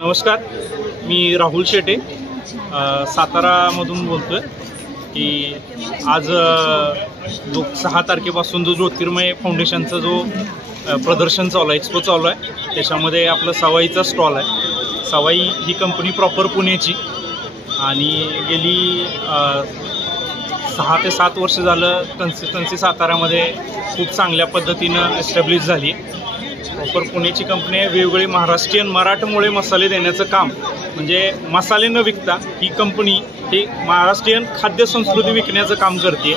नमस्कार, मी राहुल शेटे सातारामधून बोलतोय की आज 6 तारखेपासून जो ज्योतिर्मय फाउंडेशनचा जो प्रदर्शन चालू आहे, एक्सपो चालू आहे, त्याच्यामध्ये आपलं सवाईचा स्टॉल आहे। सवाई ही कंपनी प्रॉपर पुण्याची आणि गेली 6 ते 7 वर्ष झालं कन्सिस्टन्सी सातारामध्ये खूप चांगल्या पद्धतीनं एस्टॅब्लिश झाली आहे। प्रॉपर पुण्याची कंपनी आहे। वेगवेगळे महाराष्ट्रीयन मराठमोळे मसाले देण्याचं काम, म्हणजे मसाले न विकता ही कंपनी ही महाराष्ट्रीयन खाद्यसंस्कृती विकण्याचं काम करते।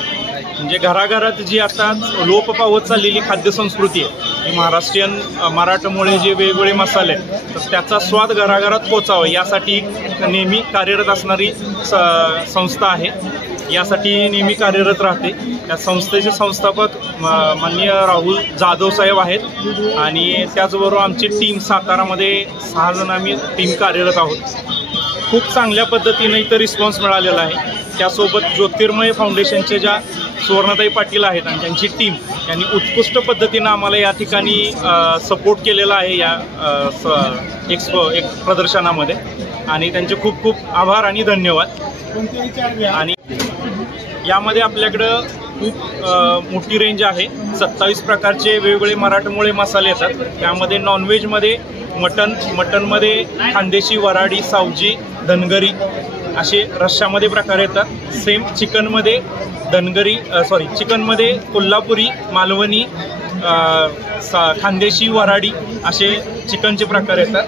म्हणजे घराघरात जी आता लोप पावत चाललेली खाद्यसंस्कृती आहे, ही महाराष्ट्रीयन मराठमोळे जे वेगवेगळे मसाले आहेत तर त्याचा स्वाद घराघरात पोचावा यासाठी नेहमी कार्यरत असणारी संस्था आहे। यासाठी नेहमी कार्यरत राहते। या संस्थेचे संस्थापक माननीय राहुल जाधव साहेब आहेत आणि त्याचबरोबर आमची टीम सातारामध्ये 6 जण आम्ही टीम कार्यरत आहोत। खूप चांगल्या पद्धतीने इथं रिस्पॉन्स मिळालेला आहे। त्यासोबत ज्योतिर्मय फाउंडेशनचे ज्या सुवर्णाताई पाटील आहेत आणि त्यांची टीम यांनी उत्कृष्ट पद्धतीनं आम्हाला या ठिकाणी सपोर्ट केलेला आहे या एक प्रदर्शनामध्ये, आणि त्यांचे खूप खूप आभार आणि धन्यवाद। आणि यामध्ये आपल्याकडं खूप मोठी रेंज आहे। 27 प्रकारचे वेगवेगळे मराठमोळे मसाले येतात। त्यामध्ये नॉनव्हेजमध्ये मटनमध्ये खानदेशी, वराडी, सावजी, धनगरी असे रश्श्यामध्ये प्रकार येतात। सेम चिकनमध्ये चिकनमध्ये कोल्हापुरी, मालवणी, खानदेशी, वराडी असे चिकनचे प्रकार येतात।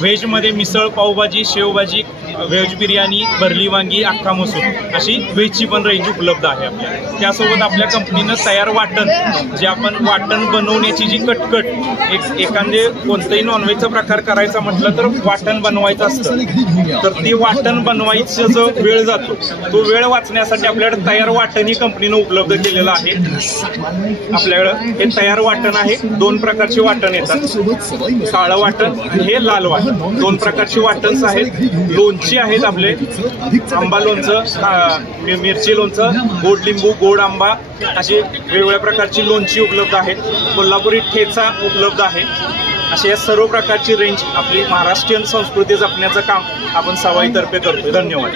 व्हेजमध्ये मिसळ, पावभाजी, शेवभाजी, व्हेज बिर्याणी, भरली वांगी, अख्खा मसूर अशी व्हेजची पण रेंज उपलब्ध आहे आपल्या। त्यासोबत आपल्या कंपनीनं तयार वाटण, जे आपण वाटण बनवण्याची जी कटकट, एखादे कोणताही नॉनव्हेजचा प्रकार करायचा म्हटलं तर वाटण बनवायचं असतं, तर ते वाटण बनवायचं जो वेळ जातो तो वेळ वाचण्यासाठी आपल्याकडे तयार वाटण ही कंपनीनं उपलब्ध केलेलं आहे। आपल्याकडं हे तयार वाटण आहे। 2 प्रकारचे वाटण येतात, काळं वाटण आणि हे लाल वाटण। 2 प्रकारचे वाटण आहेत। लोणची आहेत आपले, आंबा लोणचं, मिरची लोणचं, गोड लिंबू, गोड आंबा असे वेगवेगळ्या प्रकारची लोणची उपलब्ध आहेत। कोल्हापुरी ठेचा उपलब्ध आहे। अशा या सर्व प्रकारची रेंज आपली महाराष्ट्रीयन संस्कृती जपण्याचं काम आपण सवाईतर्फे करतोय। धन्यवाद।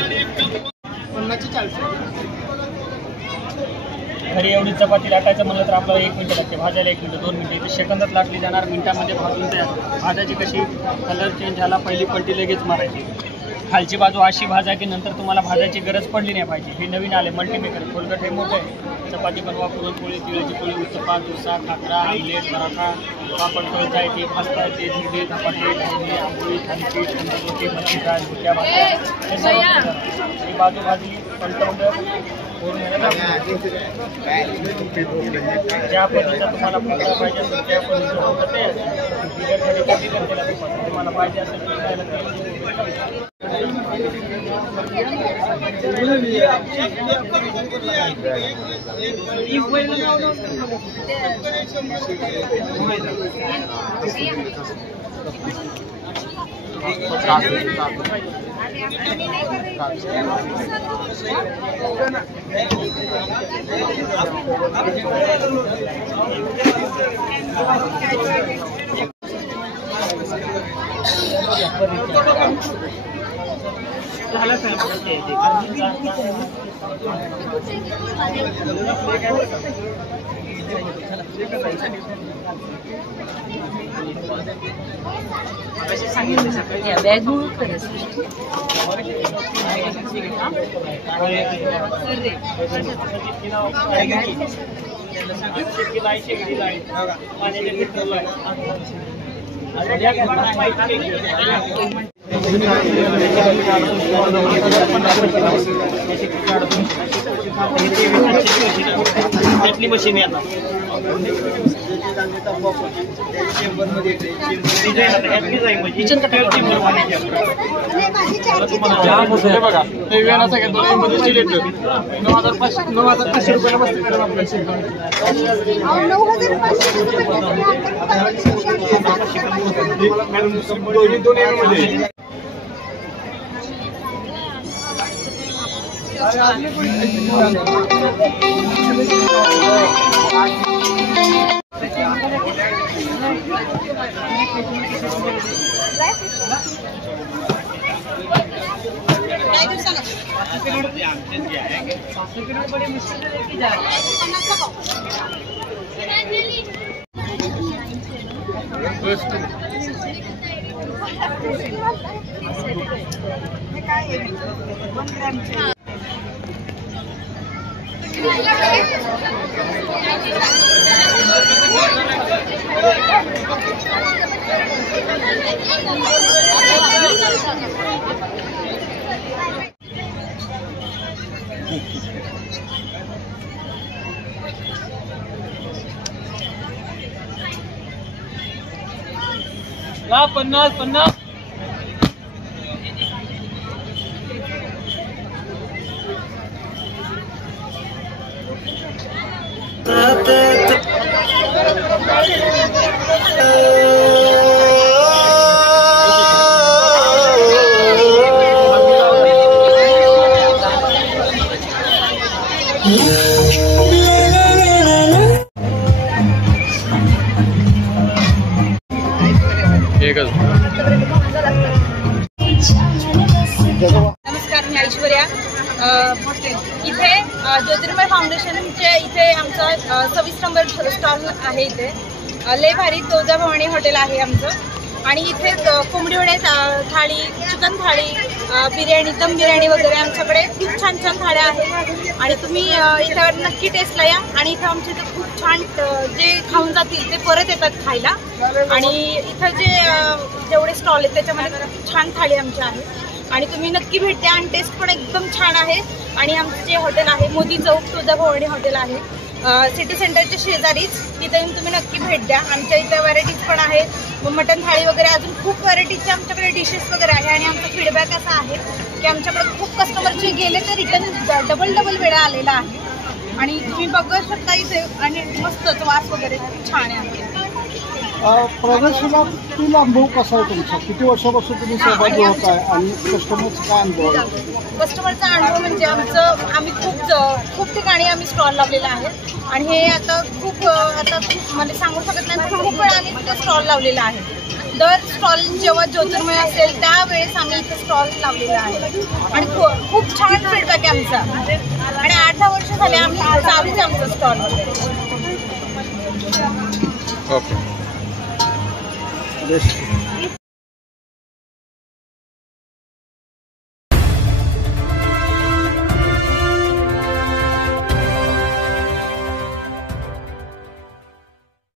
घरी एवढी चपाती लाटायचं म्हणलं तर आपल्याला 1 मिनिट लागते, भाजायला 1 मिनिट 2 मिनिटं, इथे सेकंदात लागली जाणार, मिनिटामध्ये भाजून तयार। भाजायची कशी, कलर चेंज झाला, पहिली पलटी लगेच मारायची, खालची बाजू अशी भाजा की नंतर तुम्हाला भाजायची गरज पडली नाही पाहिजे। हे नवीन आले मल्टीमेकर, कोलगट हे मोठं आहे। चपाती बनवा, पुरणपोळी, तिळाची पोळी, उत्तप्पा, डोसा, खाकरा, आमलेट, पराठा, पापड तळता येते, भाजता येते, झुडे, धपाटे, भाजी, आंबोळी, थालीपीठ, रोटी, मच्छी फ्राय, भुट्या, भाज्या हे सर्व। ही बाजू भाजली, पलटवलं, ज्या पद्धतीचा तुम्हाला प्रकार पाहिजे असेल त्या पद्धतीचं होतं ते तुम्हाला पाहिजे असेल बॅग मशीन बघा 9,500 रुपयाला बसते. ला 50. नमस्कार, मी ऐश्वर्या. इथे ज्योतिर्मय फाउंडेशनचे इथे आमचा 26 नंबर स्टॉल आहे. इथे लय भारी तुळजाभवानी हॉटेल आहे आमचं. आणि इथे कोंबडी वडे थाळी, चिकन थाळी, बिर्याणी, दम बिर्याणी वगैरे आमच्याकडे खूप छान छान थाळ्या आहेत. आणि तुम्ही इथे नक्की टेस्टला या. आणि इथं आमच्या इथं खूप छान जे खाऊन जातील ते परत येतात खायला. आणि इथं जेवढे स्टॉल आहेत त्याच्यामध्ये खूप छान थाळी आमच्या आहेत. आणि तुम्ही नक्की भेट द्या. आणि टेस्ट पण एकदम छान आहे. आणि आमचं जे हॉटेल आहे मोदी चौक तुळजाभवानी हॉटेल आहे, सिटी सेंटरच्या शेजारीच. तिथे येऊन तुम्ही नक्की भेट द्या. आमच्या इथे व्हरायटीज पण आहे, मटन थाळी वगैरे, अजून खूप व्हरायटीजचे आमच्याकडे डिशेस वगैरे आहे. आणि आमचा फीडबॅक असा आहे की आमच्याकडे खूप कस्टमरचे गेले तर रिटर्न डबल वेळा आलेला आहे. आणि तुम्ही बघू शकता इथे. आणि मस्तच वास वगैरे खूप छान आहे. प्रदर्शनातील अनुभव कसा आहे तुमचा? किती वर्षापासून तुम्ही सहभागी होत आहे आणि कस्टमरचा काय अनुभव आहे? कस्टमरचा अनुभव म्हणजे आम्ही खूप ठिकाणी आम्ही स्टॉल लावलेला आहे. आणि हे आता खूप म्हणजे सांगू शकत नाही, पण खूप वेळा आम्ही तिथे स्टॉल लावलेला आहे. दर स्टॉल जेव्हा ज्योतिर्मय असेल त्यावेळेस आम्ही इथे स्टॉल लावलेला आहे. आणि खूप छान फीडबॅक आहे आमचा. आणि 8-10 वर्ष झाले आम्ही चालूच आहे आमचा स्टॉल वगैरे. ओके.